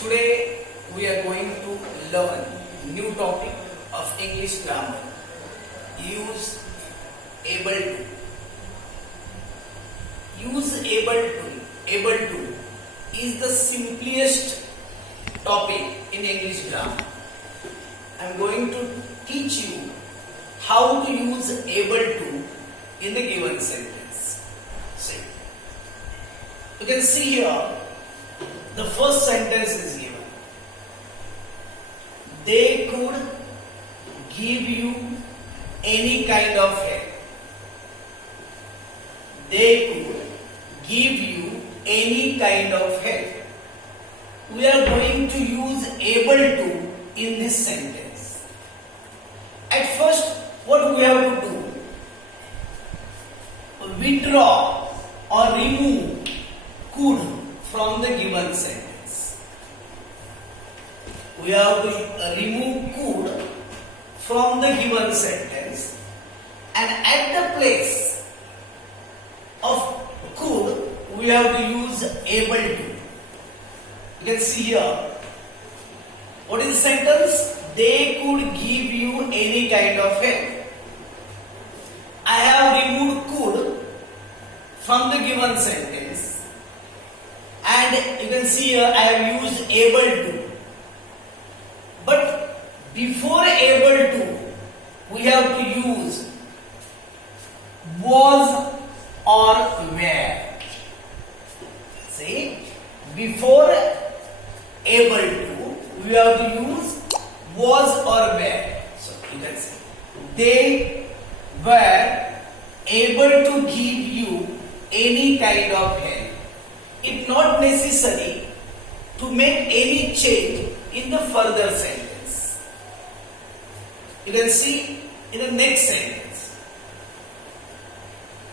Today we are going to learn new topic of English grammar. Use able to. Use able to is the simplest topic in English grammar. I am going to teach you how to use able to in the given sentence. See. You can see here the first sentence is given. They could give you any kind of help. They could give you any kind of help. We are going to use able to in this sentence. At first, what we have to do? Withdraw or remove could from the given sentence. We have to remove could from the given sentence, and at the place of could we have to use able to. You can see here. What is the sentence? They could give you any kind of help. I have removed could from the given sentence, and you can see here I have used able to. But before able to, we have to use was or were. See, before able to, we have to use was or were. So you can see they were able to give you any kind of help. It's not necessary to make any change in the further sentence. You can see in the next sentence,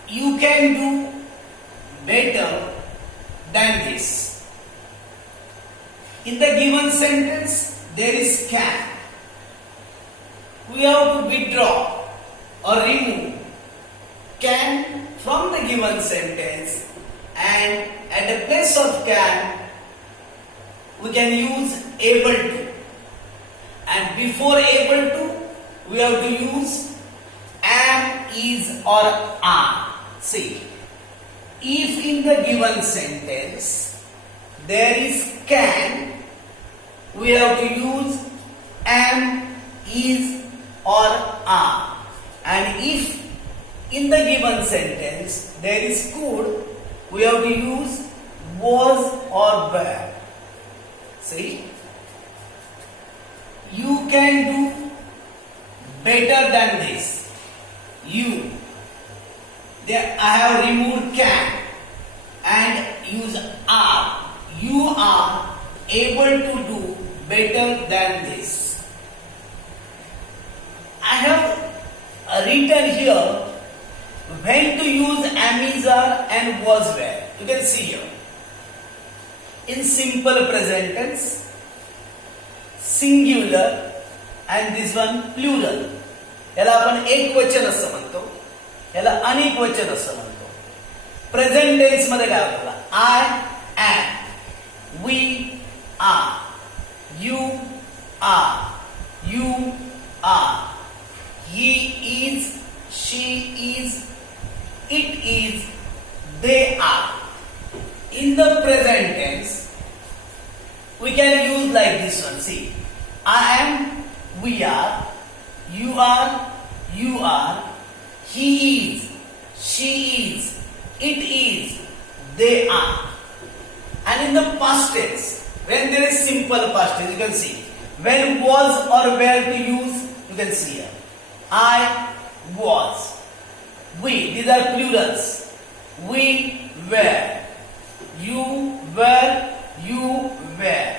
you can do better than this. In the given sentence, there is can. We have to withdraw or remove can from the given sentence, and at the place of can, we can use able to. And before able to, we have to use am, is or are. See, if in the given sentence there is can, we have to use am, is or are. And if in the given sentence there is could, we have to use was or were. See, you can do better than this. You. There I have removed can and use are. You are able to do better than this. I have written here when to use am, is, are and was, were. You can see here. In simple present tense, singular, and this one plural. याला आपण एक वचन असं म्हणतो, याला अनेक वचन असं म्हणतो. प्रेझेंट टेन्स मध्ये काय होतं? I am, we are, you are, you are, he is, she is, it is, they are. In the present tense, we can use like this one. See, I am, we are, you are, you are, he is, she is, it is, they are. And in the past tense, when there is simple past tense, you can see. When was or were to use, you can see here. I was. We, these are plurals. We were. You were. You were.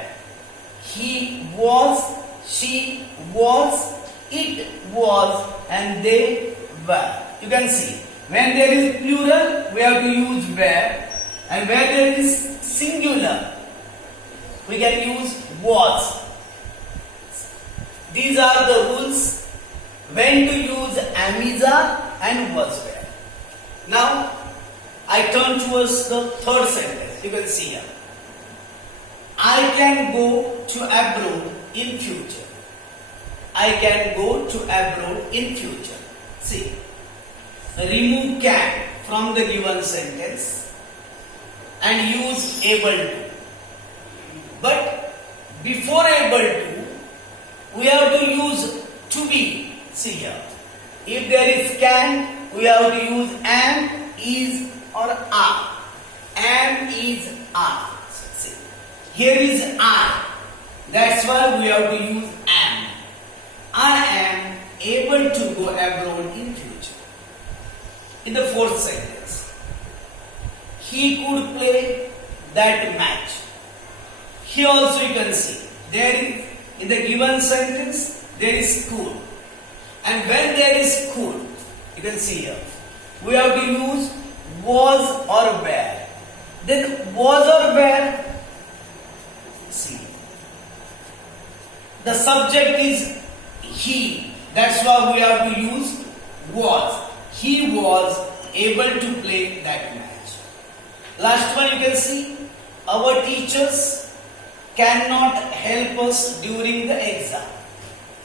He was. She was. It was. And they were. You can see. When there is plural, we have to use were. And where there is singular, we can use was. These are the rules when to use am, is, are and was, were. Now, I turn towards the third sentence. You can see here. I can go to abroad in future. I can go to abroad in future. See, remove can from the given sentence and use able to. But before able to, we have to use to be. See here. If there is can, we have to use am, is or are. Am, is, are. See. Here is I. That's why we have to use am. I am able to go abroad in future. In the fourth sentence, he could play that match. Here also you can see, there is, in the given sentence, there is could. And when there is could, you can see here, we have to use was or were. Then was or were, see, the subject is he. That's why we have to use was. He was able to play that match. Last one you can see, our teachers cannot help us during the exam.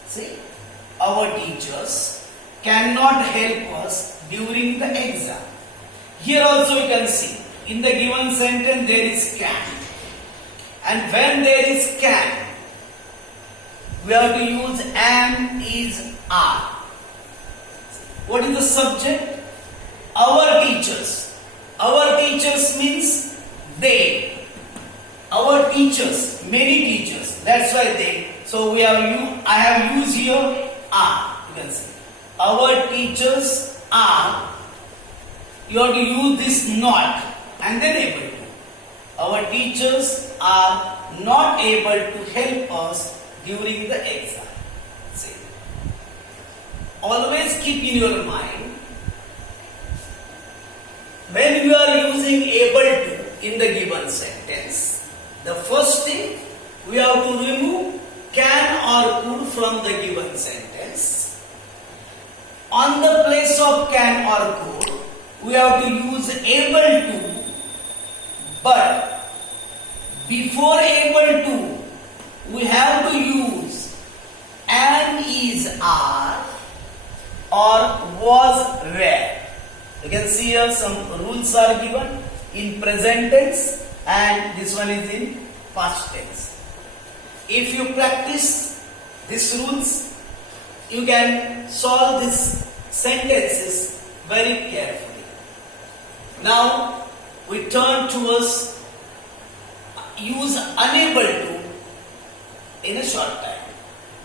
See, our teachers cannot help us during the exam. Here also you can see, in the given sentence there is can. And when there is can, we have to use am, is, are. What is the subject? Our teachers. Our teachers means they. Our teachers, many teachers. That's why they. So we have I have used here are. You can see. Our teachers are. You have to use this not and then able to. Our teachers are not able to help us during the exam. See. Always keep in your mind, when you are using able to in the given sentence, the first thing we have to remove can or could from the given sentence. On the place of can or could, we have to use able to, but before able to, we have to use am, is, are or was, were. You can see here some rules are given in present tense and this one is in past tense. If you practice these rules, you can solve these sentences very carefully. Now we turn towards use unable to in a short time.